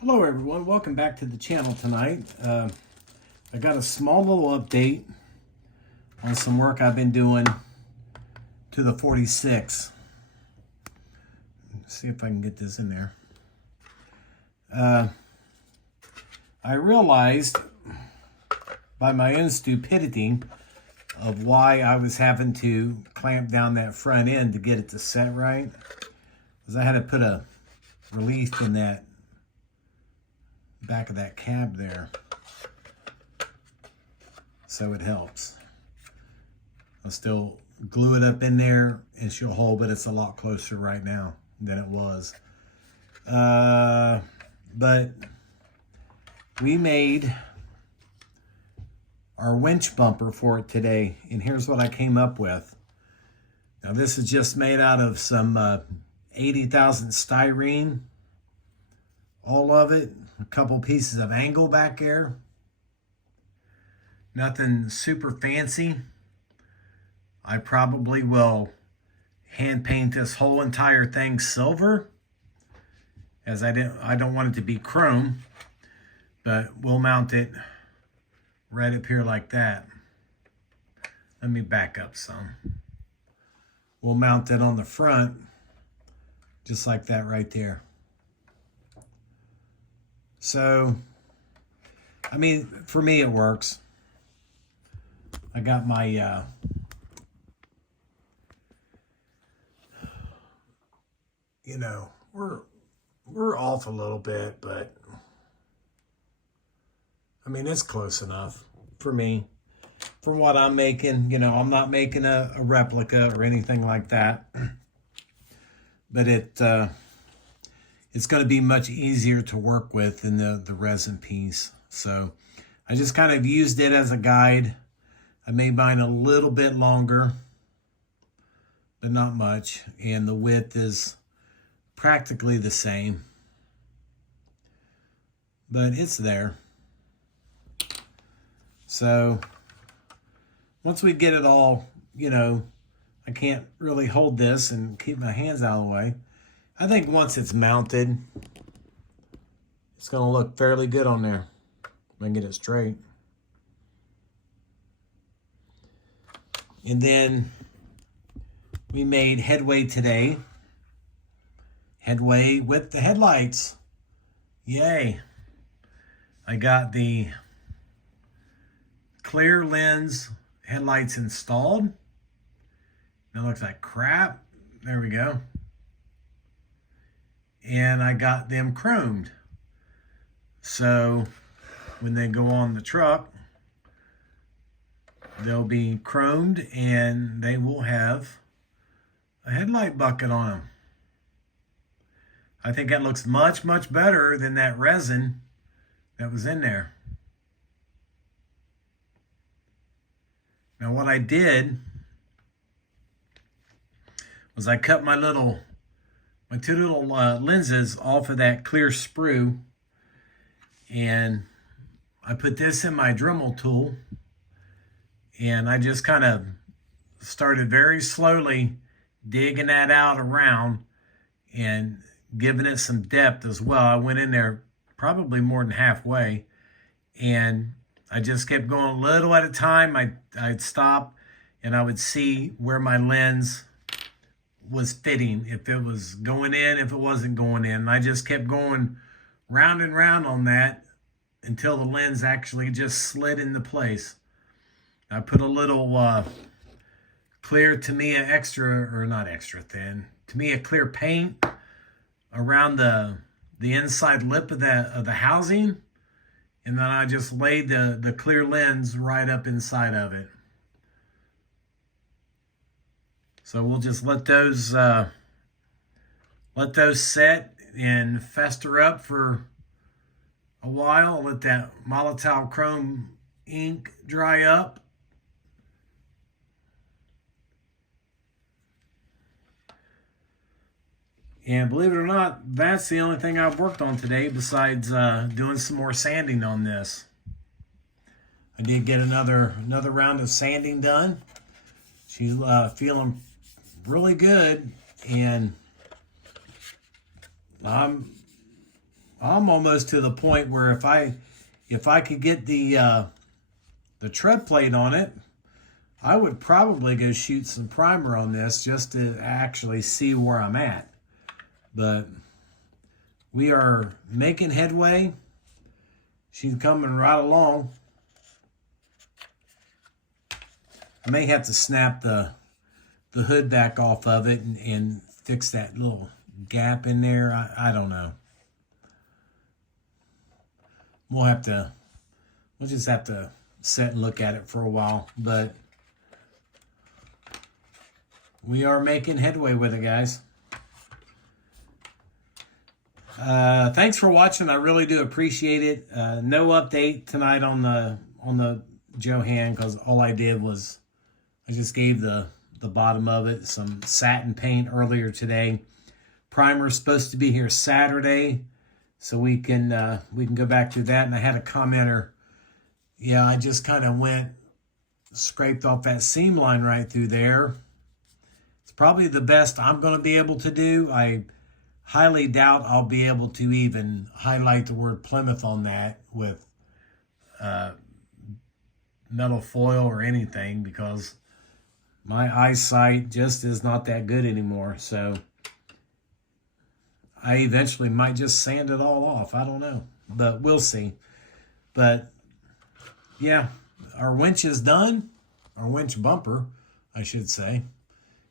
Hello everyone, welcome back to the channel tonight. I got a small little update on some work I've been doing to the 46. Let's see if I can get this in there. I realized by my own stupidity of why I was having to clamp down that front end to get it to set right, was I had to put a relief in that back of that cab there, so it helps. I'll still glue it up in there and she'll hold, but it's a lot closer right now than it was. But we made our winch bumper for it today, and here's what I came up with. Now this is just made out of some 80,000 styrene, all of it. A couple pieces of angle back there. Nothing super fancy. I probably will hand paint this whole entire thing silver, as I don't want it to be chrome, but we'll mount it right up here like that. Let me back up some. We'll mount it on the front just like that right there. So, I mean, for me it works. I got my, you know, we're off a little bit, but I mean, it's close enough for me. For what I'm making, you know, I'm not making a replica or anything like that, but it's going to be much easier to work with than the resin piece. So I just kind of used it as a guide. I made mine a little bit longer, but not much. And the width is practically the same, but it's there. So once we get it all, you know, I can't really hold this and keep my hands out of the way. I think once it's mounted, it's going to look fairly good on there. If I can get it straight. And then we made headway today. Headway with the headlights. Yay. I got the clear lens headlights installed. It looks like crap. There we go. And I got them chromed. So when they go on the truck, they'll be chromed and they will have a headlight bucket on them. I think that looks much, much better than that resin that was in there. Now what I did was I cut my two little lenses off of that clear sprue, and I put this in my Dremel tool, and I just kind of started very slowly digging that out around and giving it some depth as well. I went in there probably more than halfway, and I just kept going a little at a time. I'd stop and I would see where my lens was fitting, if it was going in, if it wasn't going in. And I just kept going round and round on that until the lens actually just slid into place. I put a little clear Tamiya extra, or not extra thin, Tamiya clear paint around the inside lip of the housing, and then I just laid the clear lens right up inside of it. So we'll just let those set and fester up for a while. Let that Molotow chrome ink dry up. And believe it or not, that's the only thing I've worked on today besides doing some more sanding on this. I did get another round of sanding done. She's feeling really good, and I'm I'm almost to the point where if I could get the tread plate on it, I would probably go shoot some primer on this just to actually see where I'm at. But we are making headway. She's coming right along. I may have to snap the hood back off of it and fix that little gap in there. I don't know. We'll just have to sit and look at it for a while, but we are making headway with it, guys. Thanks for watching. I really do appreciate it. No update tonight on the Johan, because all I did was I just gave the bottom of it some satin paint earlier today. Primer's supposed to be here Saturday, so we can go back through that. And I had a commenter, yeah, I just kind of scraped off that seam line right through there. It's probably the best I'm going to be able to do. I highly doubt I'll be able to even highlight the word Plymouth on that with metal foil or anything, because my eyesight just is not that good anymore. So I eventually might just sand it all off. I don't know, but we'll see. But yeah, our winch is done. Our winch bumper, I should say.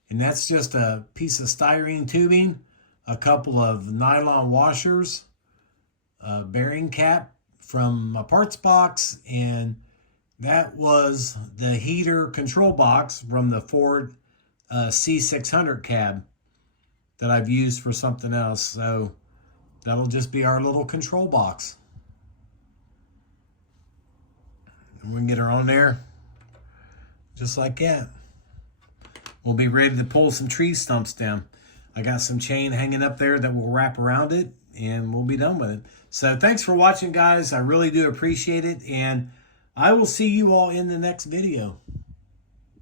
And that's just a piece of styrene tubing, a couple of nylon washers, a bearing cap from my parts box, and that was the heater control box from the Ford C600 cab that I've used for something else. So that'll just be our little control box. And we can get her on there just like that. We'll be ready to pull some tree stumps down. I got some chain hanging up there that will wrap around it, and we'll be done with it. So thanks for watching, guys. I really do appreciate it, and I will see you all in the next video.